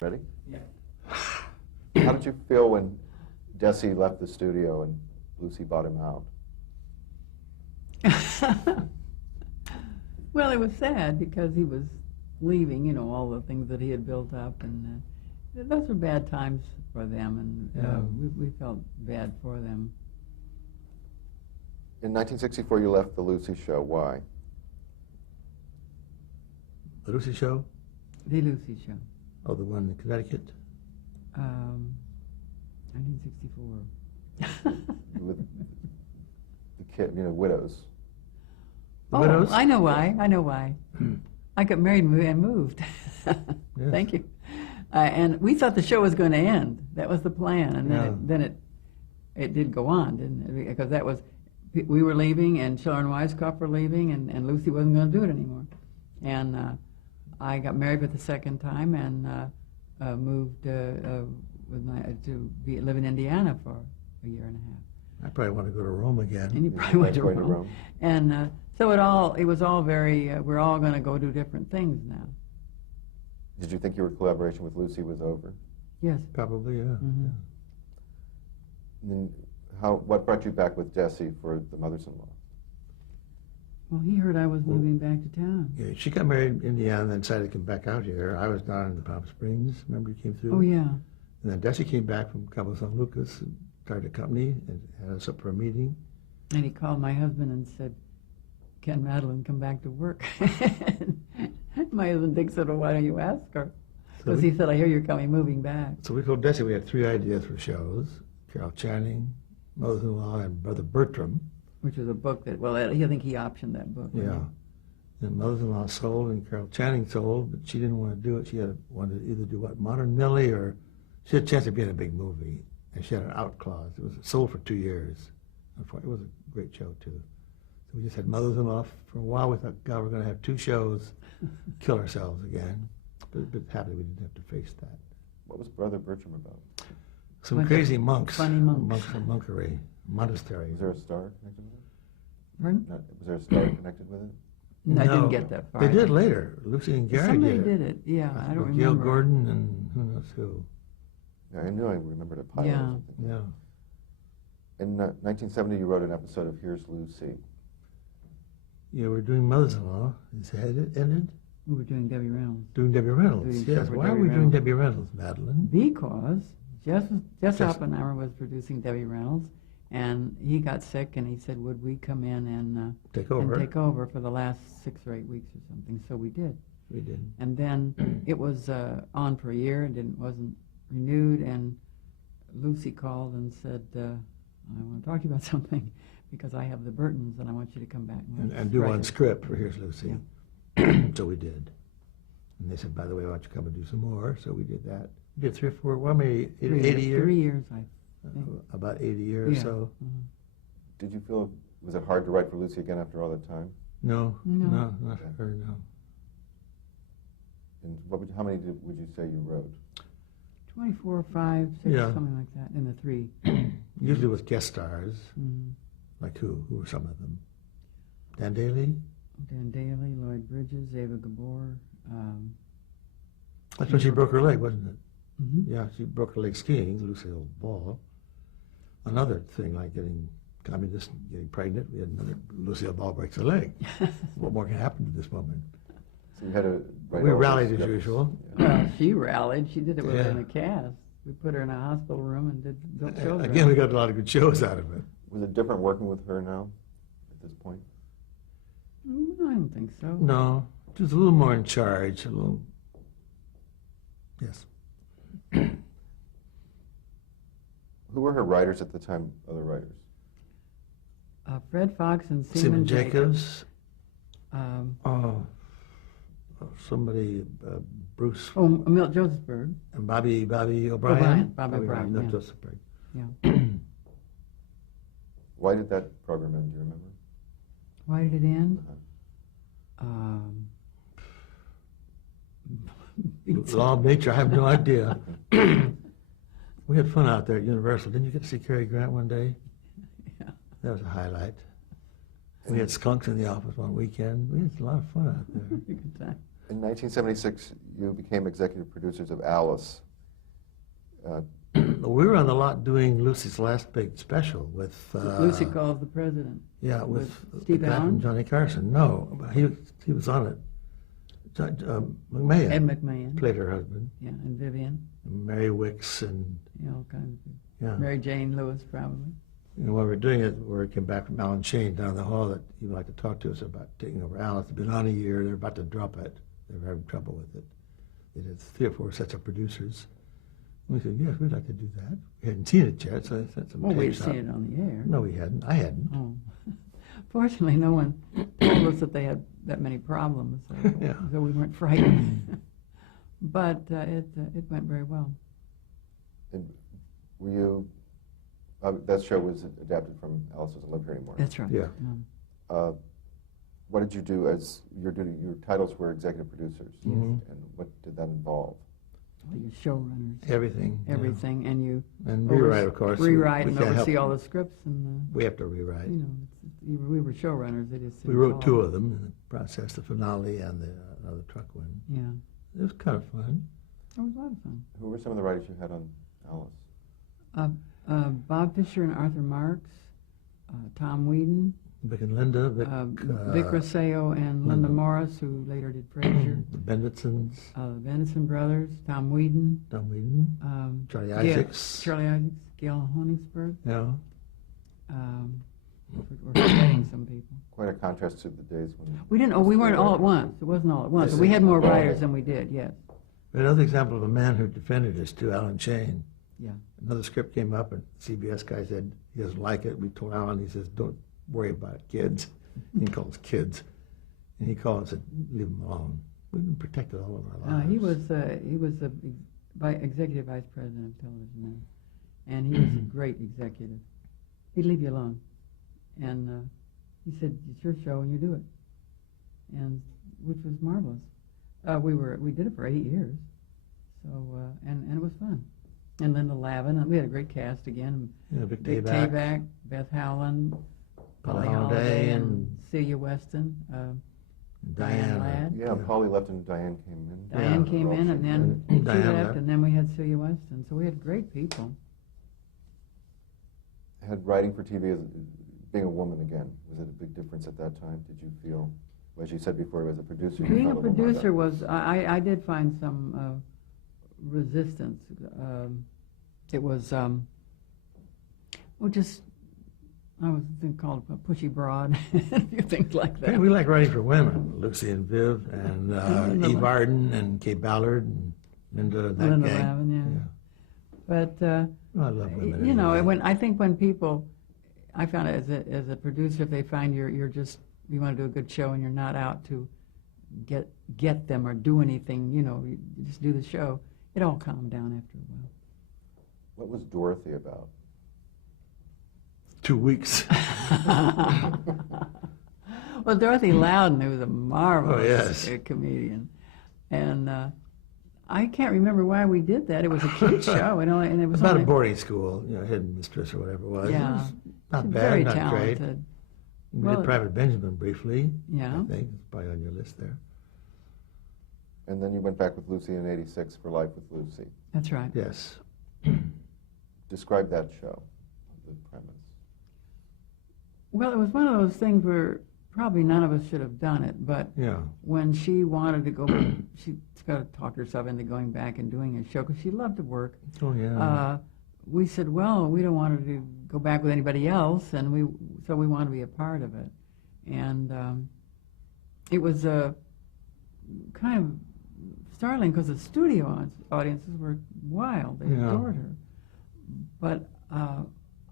Ready? Yeah. How did you feel when Desi left the studio and Lucy bought him out? Well, it was sad because he was leaving, you know, all the things that he had built up, and those were bad times for them, and we felt bad for them. In 1964, you left the Lucy show. Why? The Lucy show? The Lucy show. Oh, the one in Connecticut? 1964. With the kid, you know, widows. The widows? I know why. I know why. I got married and moved. Yes. Thank you. And we thought the show was going to end. That was the plan, and then it did go on, didn't it? Because that was, we were leaving, and Schiller and Weisskopf were leaving, and Lucy wasn't going to do it anymore. And I got married for the second time and moved to live in Indiana for a year and a half. I probably want to go to Rome again. And you probably went to Rome. And so it was all very, we're all going to go do different things now. Did you think your collaboration with Lucy was over? Yes. Probably, yeah. Mm-hmm. Yeah. And then what brought you back with Desi for the Mothers-in-Law? Well, he heard I was moving back to town. Yeah, she got married in Indiana and then decided to come back out here. I was down in the Palm Springs. Remember, you came through? Oh, yeah. And then Desi came back from Cabo San Lucas and started a company and had us up for a meeting. And he called my husband and said, "Can Madelyn come back to work?" My husband thinks, "So why don't you ask her?" Because he said, "I hear you're moving back." So we told Desi we had 3 ideas for shows: Carroll Channing, Mothers-in-Law, and Brother Bertram. Which was a book that, well, I think he optioned that book. Yeah. Right? And Mothers-in-Law sold and Carroll Channing sold, but she didn't want to do it. She wanted to either do Modern Millie, or she had a chance of being a big movie, and she had an out clause. It was sold for 2 years. It was a great show, too. So we just had Mothers-in-Law for a while. We thought, God, we're going to have 2 shows, kill ourselves again. But happily we didn't have to face that. What was Brother Bertram about? Some crazy monks. Funny monks. Monks from monkery, monastery. Was there a star connected with it? Pardon? Was there a star connected with it? No, I didn't get that far. They did later. Lucy and Gary Somebody did it. Yeah, I don't remember. Gail Gordon and who knows who. Yeah, I knew I remembered a pilot or something. Yeah. In 1970, you wrote an episode of Here's Lucy. Yeah, we're doing Mothers-in-Law. Is it ended? We were doing Debbie Reynolds. Doing Debbie Reynolds. Doing Yes. Shepherd Why are Debbie we doing Reynolds. Debbie Reynolds, Madelyn? Because Jess Oppenheimer was producing Debbie Reynolds, and he got sick, and he said, would we come in and Take over. for the last 6 or 8 weeks or something. So we did. We did. And then it was on for a year and wasn't renewed, and Lucy called and said, I want to talk to you about something because I have the Burtons and I want you to come back And do one script for Here's Lucy. Yeah. So we did. And they said, by the way, why don't you come and do some more? So we did that. We did 3 or 4, well, maybe 80 years? 3 years, I think. About 80 years Yeah. or so. Mhm. Did you feel, was it hard to write for Lucy again after all that time? No, No. not for her, no. And how many would you say you wrote? 24, 5, 6, Yeah. something like that, in the 3. Usually with guest stars. Mhm. Like who? Who were some of them? Dan Daly? Dan Daly, Lloyd Bridges, Ava Gabor. That's when she broke her leg, wasn't it? Mhm. Yeah, she broke her leg skiing, Lucille Ball. Another thing like getting communist, getting pregnant, we had another Lucille Ball breaks her leg. What more can happen at this moment? So you had to write We all rallied those as scripts. usual. Well, she rallied. She did it within Yeah. a cast. We put her in a hospital room and built children. Again, we got a lot of good shows out of it. Was it different working with her now, at this point? I don't think so. No, just a little more in charge, a little. Yes. Who were her writers at the time, other writers? Fred Fox and Seaman Jacobs. Um, Somebody, Bruce Milt Josephsberg. and Bobby O'Brien. Bobby O'Brien, Milt yeah. Josephsberg. Yeah. Why did that program end, do you remember? Why did it end? Law of nature, I have no idea. We had fun out there at Universal. Didn't you get to see Cary Grant one day? Yeah. That was a highlight. We had skunks in the office one weekend. We had a lot of fun out there. Good time. In 1976, you became executive producers of Alice. We were on the lot doing Lucy's last big special with... Lucy Calls the President. Yeah, with Steve the guy Allen? from Johnny Carson. No, he was on it. McMahon. Ed McMahon. Played her husband. Yeah, and Vivian. And Mary Wicks and... Yeah, all kinds of people. Yeah. Mary Jane Lewis, probably. You know, while we were doing it, we came back from Alan Shane down the hall that he would like to talk to us about taking over Alice. It's been on a year. They're about to drop it. They were having trouble with it. They did 3 or 4 sets of producers. And we said, yes, we'd like to do that. We hadn't seen it yet, so I sent some Well, we'd tapes out. seen it on the air. No, we hadn't. I hadn't. Oh. Fortunately, no one told us that they had that many problems, so, Yeah. so we weren't frightened. But it went very well. And were you, that show was adapted from Alice Doesn't Live Here Anymore. That's right. Yeah. What did you do as your duty? Your titles were executive producers. Mhm. And what did that involve? Well, you showrunners. Everything. yeah. Everything, and you And rewrite, of course. rewrite We and can't help oversee it. all the scripts, and We have to rewrite. you know, we were showrunners. It is. We wrote 2 of them in the process, the finale and the other truck one. Yeah, It was kind of fun. it was a lot of fun. Who were some of the writers you had on Alice? Bob Fisher and Arthur Marks, Tom Whedon, Vic and Linda, Vic, Vic Rosseo and Linda Morris, who later did Frasier. the Benditsons, The Venison Brothers, Tom Whedon, Tom Whedon, Charlie Gail- Isaacs. Charlie Isaacs, Gail Honingsberg. Yeah. We're forgetting some people. Quite a contrast to the days when... We didn't. Oh, we weren't all at once. It wasn't all at once. We had more writers than we did. Yes. Another example of a man who defended us too, Alan Shane. Yeah. Another script came up, and CBS guy said he doesn't like it. We told Alan, he says, don't worry about it, kids. He calls kids. And he called and said, leave him alone. We've been protected all over our lives. He was the executive vice president of television then, and he was a great executive. He'd leave you alone, and he said, "It's your show, and you do it," and which was marvelous. We did it for 8 years, so and it was fun. And Linda Lavin, and we had a great cast again. Yeah, Vic Vic Tayback. Tayback, Beth Howland, Polly Polly Holliday, Holliday, and and Celia Weston. Diane Ladd. Yeah, Polly left and Diane came in. Diane came in, and then she Diane left, left. and then we had Celia Weston. So we had great people. Had writing for TV as being a woman again, was it a big difference at that time? Did you feel, as you said before, as a producer? you Being a felt little more producer that- was, I did find some resistance. It was, well, just, I was called a pushy broad, a few things like that. Yeah, we like writing for women. Lucy and Viv, and Linda Eve Arden, and Kay Ballard, and Linda, and that Linda gang. Lavin, yeah. But, Oh, I love women. you know, anyway. I think when people, I found as a producer, if they find you want to do a good show and you're not out to get them or do anything, you know, you just do the show, it all calmed down after a while. What was Dorothy about? 2 weeks. Well, Dorothy Loudon, who was a marvelous yes. comedian, and I can't remember why we did that. It was a kids show, and it was About only, a boarding school, you know, headmistress or whatever it was. Yeah. It was not she's bad, very not talented. great. We Well, did Private Benjamin briefly. Yeah. I think it's probably on your list there. And then you went back with Lucy in '86 for Life with Lucy. That's right. Yes. Describe that show, the premise. Well, it was one of those things where probably none of us should have done it, but Yeah. when she wanted to go, she's got to talk herself into going back and doing a show because she loved to work. Oh yeah. We said, well, we don't want her to go back with anybody else, and so we want to be a part of it. And it was kind of startling because the studio audiences were wild. They Yeah. adored her. But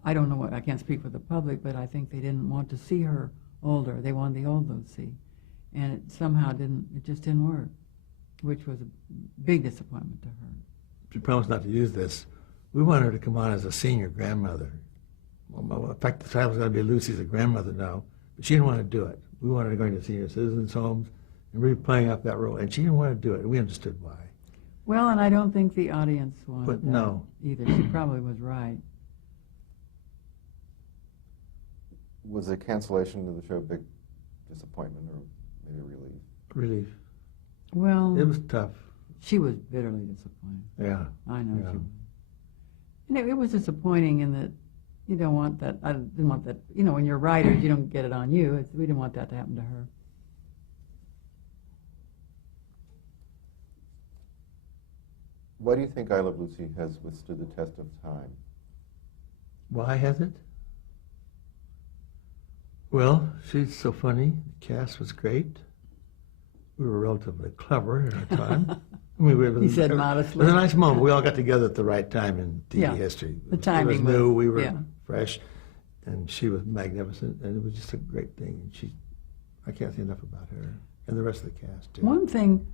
I don't know I can't speak for the public, but I think they didn't want to see her older. They wanted the old Lucy. And it somehow it just didn't work, which was a big disappointment to her. She promised not to use this. We wanted her to come on as a senior grandmother. Well, in fact, the title was going to be Lucy's a grandmother now, but she didn't want to do it. We wanted her going to senior citizens' homes and really playing up that role, and she didn't want to do it, and we understood why. Well, and I don't think the audience wanted But that no. either. She probably was right. Was the cancellation of the show a big disappointment or maybe relief? Relief. Well, It was tough. she was bitterly disappointed. Yeah. I know Yeah. she was. And it was disappointing in that you don't want that. I didn't want that. You know, when you're writers, you don't get it on you. We didn't want that to happen to her. Why do you think I Love Lucy has withstood the test of time? Why has it? Well, she's so funny. The cast was great. We were relatively clever at our time. I mean, He said it modestly. was a nice moment. We all got together at the right time in TV Yeah. history. The timing It was new. was- We were yeah. fresh, and she was magnificent, and it was just a great thing. And I can't say enough about her and the rest of the cast too. One thing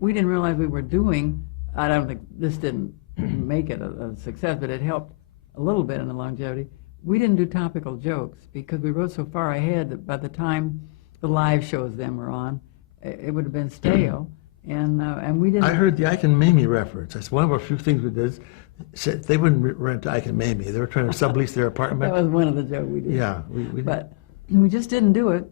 we didn't realize we were doing, I don't think this didn't make it a success, but it helped a little bit in the longevity. We didn't do topical jokes because we wrote so far ahead that by the time the live shows then were on, it would have been stale. And we didn't. I heard the Ike and Mamie reference. That's one of our few things we did. Said they wouldn't rent Ike and Mamie. They were trying to sublease their apartment. That was one of the jokes we did. Yeah, But we just didn't do it.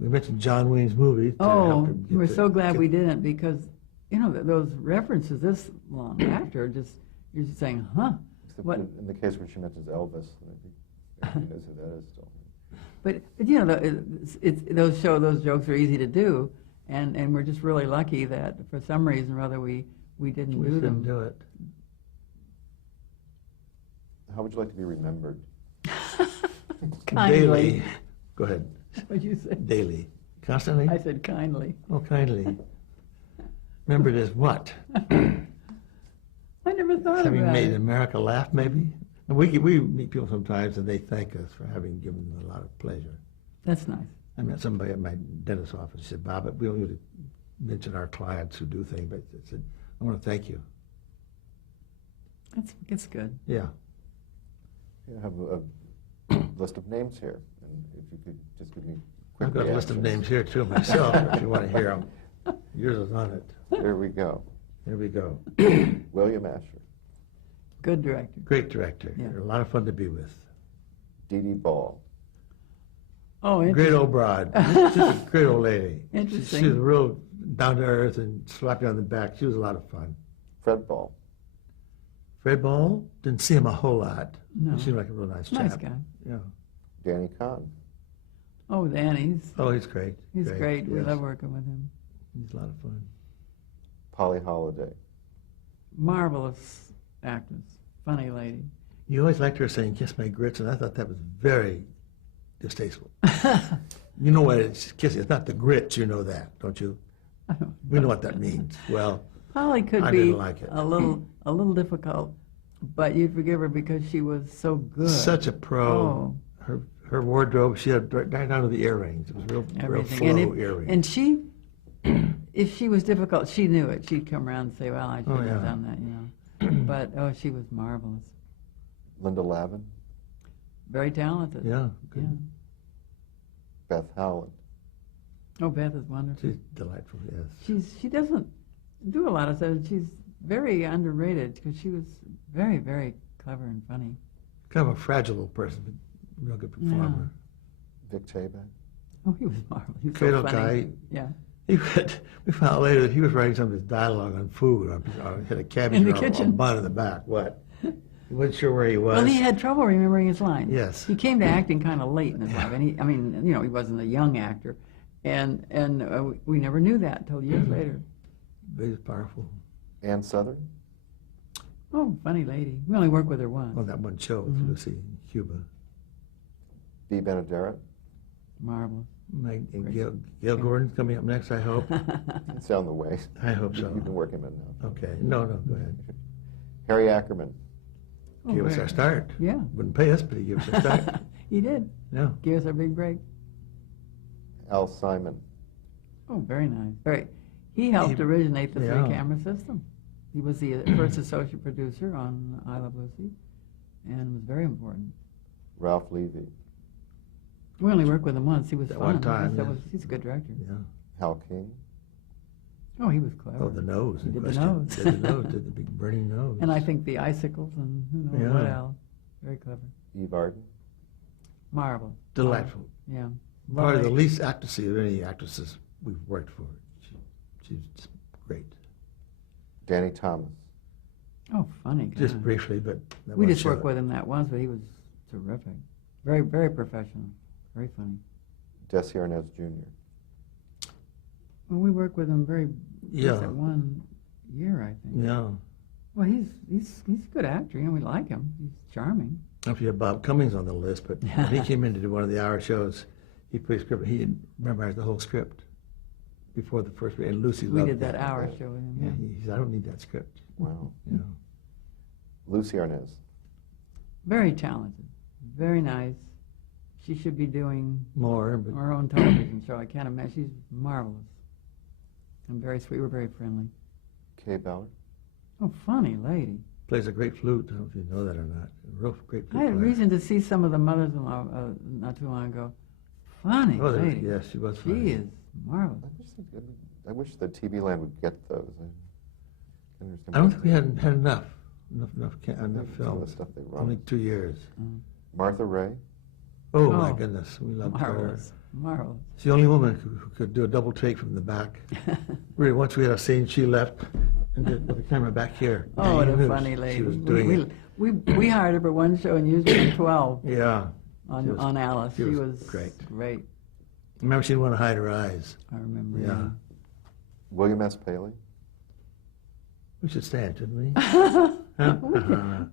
we mentioned John Wayne's movie. To help Oh, him get we're the- so glad get- we didn't because, you know, those references this long after, just you're just saying, huh? Except What? in the case where she mentions Elvis, I think everybody knows who that is still. But you know, those jokes are easy to do, and we're just really lucky that for some reason or other we didn't We do didn't them. do it. How would you like to be remembered? Kindly. Daily. Go ahead. What'd you say? Daily. Constantly? I said kindly. Oh, kindly. Remembered as what? I never thought Having about made it. America laugh, maybe? And we meet people sometimes and they thank us for having given them a lot of pleasure. That's nice. I met somebody at my dentist's office. He said, Bob, we don't usually mention our clients who do things, but I said, I want to thank you. It's good. Yeah. You have a list of names here, and if you could just give me quick I've got a list of reactions. names here too myself, if you want to hear them. Yours is on it. There we go. Here we go. William Asher, Good director. Great director. Yeah. You're a lot of fun to be with. Dee Dee Ball, Oh, Great interesting. old broad. She's a great old lady. Interesting. She was real down to earth and slapped you on the back. She was a lot of fun. Fred Ball, Fred Ball, didn't see him a whole lot. No. He seemed like a real nice chap. Nice guy. Yeah. Danny Kahn, Oh, Danny's. Oh, he's great. He's great. We yes. love working with him. He's a lot of fun. Polly Holiday, Marvelous actress. Funny lady. You always liked her saying, kiss my grits, and I thought that was very distasteful. You know what it's kissing. It's not the grits, you know that, don't you? I don't We know what that means. Well, Polly could I be didn't like it. a little difficult, but you'd forgive her because she was so good. such a pro. Oh. Her wardrobe, she had right down to the earrings. It was real Everything. flow earrings. And she, if she was difficult, she knew it. She'd come around and say, well, I shouldn't have yeah. done that, you know. But, oh, she was marvelous. Linda Lavin, Very talented. Yeah, Yeah. good. Beth Howland, Oh, Beth is wonderful. She's delightful, yes. She doesn't do a lot of stuff. She's very underrated because she was very, very clever and funny. Kind of a fragile little person, but real good performer. Vic Tayback, Oh, he was marvelous. He was Great so old funny. guy. Yeah. We found out later that he was writing some of his dialogue on food. He had a cabbage In the or a kitchen. bun in the back. What? He wasn't sure where he was. Well, he had trouble remembering his lines. Yes. He came to acting kind of late in his life, and I mean, you know, he wasn't a young actor, and we never knew that until years later. But he was powerful. Ann Southern, Oh, funny lady. We only worked with her once. On that one show with Lucy in Cuba. Dee Benaderet, Marvelous. And Gail Gordon's coming up next, I hope. it's down the way. I hope so. You've been working on it now. Okay. No, go ahead. Harry Ackerman, Oh, Give us very- our start. Yeah. Wouldn't pay us, but he gave us our start. He did. Yeah. Give us our big break. Al Simon, Oh, very nice. Very. He helped He- originate the yeah. three-camera system. He was the first associate producer on I Love Lucy, and was very important. Ralph Levy, We only worked with him once. He was That fun. one time, That yeah. was, he's a good director. Yeah. Hal King, Oh, he was clever. Oh, the nose. He in did the question. nose. Did the nose, did the big burning nose. And I think the icicles and who knows Yeah. what else. Very clever. Eve Arden, Marvelous. Delightful. Yeah. Probably the Lovely. least actressy of any actresses we've worked for. She's just great. Danny Thomas. Oh, funny guy. Just briefly, but that We one just worked shot. with him that once, but he was terrific. Very, very professional. Very funny. Desi Arnaz Jr. Well, we worked with him very, Yeah. just at 1 year, I think. Yeah. Well, he's a good actor. You know, we like him. He's charming. I don't know if you have Bob Cummings on the list, but when he came in to do one of the hour shows, he put a script. He didn't memorize the whole script before the first. And Lucy We loved did that it. hour show with him. Yeah, Yeah. he said, I don't need that script. Wow. You know. Lucy Arnaz. Very talented. Very nice. She should be doing More, but her own television show. I can't imagine. She's marvelous. And very sweet. We're very friendly. Kay Ballard. Oh, funny lady. plays a great flute. I don't know if you know that or not. A real great flute I had player. reason to see some of the mothers-in-law not too long ago. Funny Oh, lady. yes, she was funny. She is marvelous. I wish the TV land would get those. I don't think we had enough Some of the films. stuff they wrote. Only 2 years. Martha Ray. Oh, my Oh, goodness, we loved her. Marvelous. Marvelous. She's the only woman who could do a double take from the back. Really, once we had a scene, she left and did with the camera back here. Oh, what You a knew funny lady. She was doing it. We hired her for one show and used her in 12 Yeah. on Alice. she She was was great. great. Remember, she didn't want to hide her eyes. I remember. Yeah. William S. Paley. We should stand, shouldn't we?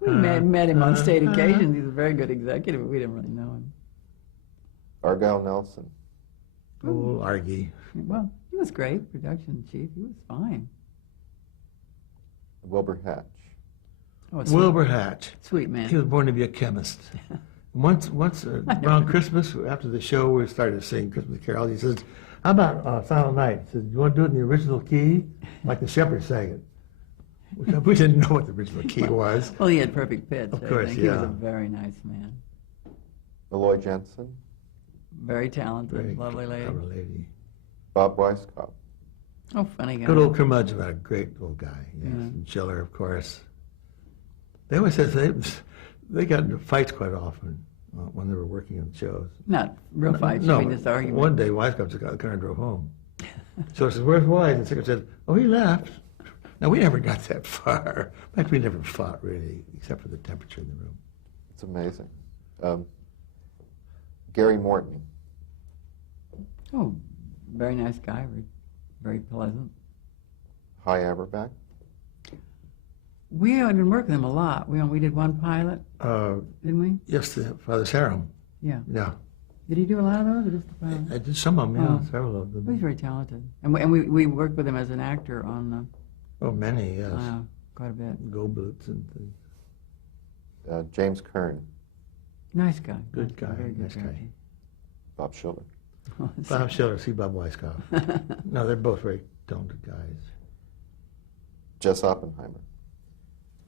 We met him on state occasions. He's a very good executive, but we didn't really know him. Argyle Nelson. Oh, Argy. Well, he was great, production chief. He was fine. Wilbur Hatch. Oh, Wilbur Hatch. Sweet man. He was born to be a chemist. Once around Christmas, after the show, we started to sing Christmas carols. He says, "How about Silent Night?" He says, "You want to do it in the original key, like the Shepherds sang it?" We didn't know what the original key was. Well, he had perfect pitch. Of I course, think. He was yeah. a very nice man. Malloy Jensen. Very talented, Very lovely lady. clever lady. Bob Weisskopf. Oh, funny guy. Good old curmudgeon, but a great old guy. Yes. Yeah. And Schiller, of course. They always said they got into fights quite often when they were working on shows. Not real fights, No, I mean, just arguments. one day Weisskopf just got in the car and drove home. So I said, "Where's Wise?" And the secretary said, "Oh, he left." Now, we never got that far. In fact, we never fought, really, except for the temperature in the room. It's amazing. Gary Morton. Oh, very nice guy, very pleasant. Hy Averback. We didn't work with him a lot. We did one pilot, didn't we? Yes, the Father's Harem. Yeah. Yeah. Did he do a lot of those, or just the pilot? I did some of them, yeah, Oh. several of He's them. very talented. And we worked with him as an actor on Oh, many, yes. quite a bit. Go-Boots and things. James Kern. Nice guy. Good guy, Very good nice guy. actor. Bob Schiller. Bob Schiller, see Bob Weisskopf. No, they're both very talented guys. Jess Oppenheimer.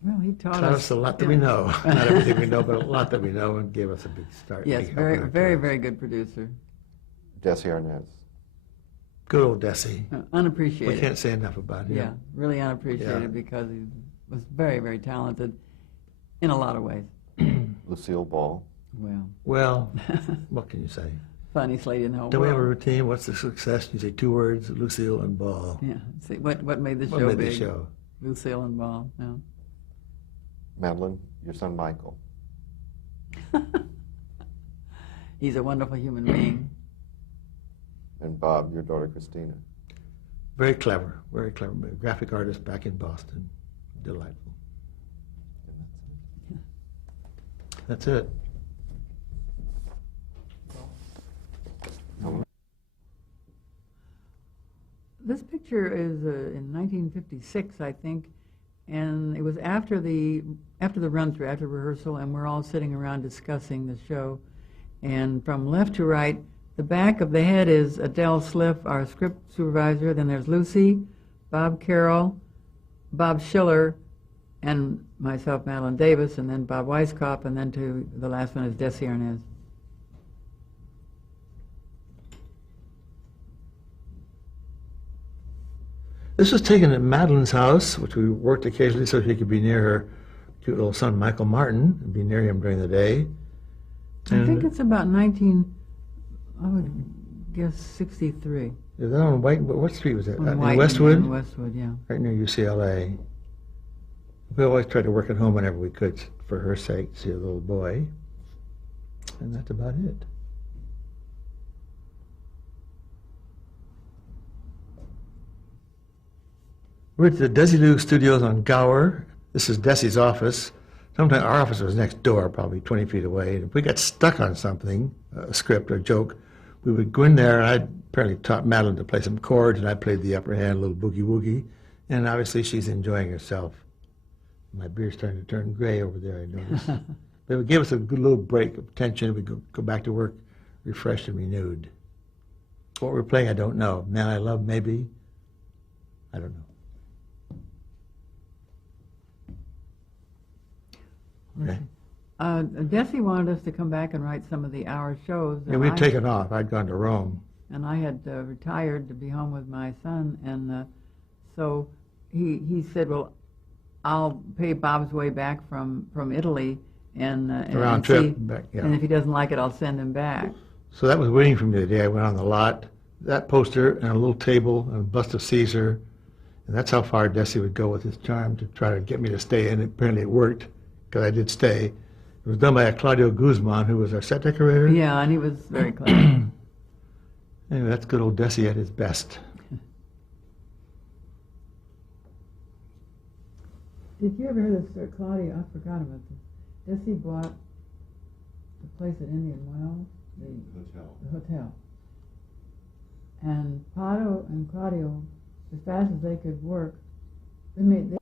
Well, he taught Taught us a lot that we know. Not everything we know, but a lot that we know, and gave us a big start. Yes, big very, help in our very, careers. very good producer. Desi Arnaz. Good old Desi. Unappreciated. We can't say enough about him. Yeah, really unappreciated Yeah. because he was very, very talented in a lot of ways. Lucille Ball. Well, Well, what can you say? funniest lady in the whole Do we have a world. routine? What's the success? You say 2 words, Lucille and Ball. Yeah. See, what made the What show made big? the show? Lucille and Ball. Yeah. Madelyn, your son Michael. He's a wonderful human being. And Bob, your daughter Christina. Very clever, very clever. Graphic artist back in Boston. Delightful. And That's it. This picture is in 1956, I think, and it was after the run-through, after rehearsal, and we're all sitting around discussing the show. And from left to right, the back of the head is Adele Sliff, our script supervisor. Then there's Lucy, Bob Carroll, Bob Schiller, and myself, Madelyn Davis, and then Bob Weisskopf, and then to the last one is Desi Arnaz. This was taken at Madelyn's house, which we worked occasionally so she could be near her cute little son, Michael Martin, and be near him during the day. I think it's about I would guess 63. Is that on White? What street was that? On In White Westwood? In Westwood, yeah. Right near UCLA. We always tried to work at home whenever we could for her sake, see a little boy. And that's about it. We're at the Desi Studios on Gower. This is Desi's office. Sometimes our office was next door, probably 20 feet away. And if we got stuck on something, a script or a joke, we would go in there, and I'd apparently taught Madelyn to play some chords, and I played the upper hand, a little boogie-woogie. And obviously she's enjoying herself. My beard's starting to turn gray over there, I noticed. But it would give us a good little break of tension. We'd go back to work refreshed and renewed. What we're playing, I don't know. Man I Love, maybe. I don't know. Okay. Desi wanted us to come back and write some of the hour shows. Yeah, we'd taken off. I'd gone to Rome. And I had retired to be home with my son, and so he said, well, I'll pay Bob's way back from Italy, and round trip back, yeah. And if he doesn't like it, I'll send him back. So that was waiting for me the day I went on the lot. That poster and a little table and a bust of Caesar, and that's how far Desi would go with his charm to try to get me to stay, and apparently it worked, because I did stay. It was done by a Claudio Guzman, who was our set decorator. Yeah, and he was very clever. Anyway, that's good old Desi at his best. Did you ever hear this, Claudia? I forgot about this. Desi bought the place at Indian Wells, the hotel. And Pato and Claudio, as fast as they could work, they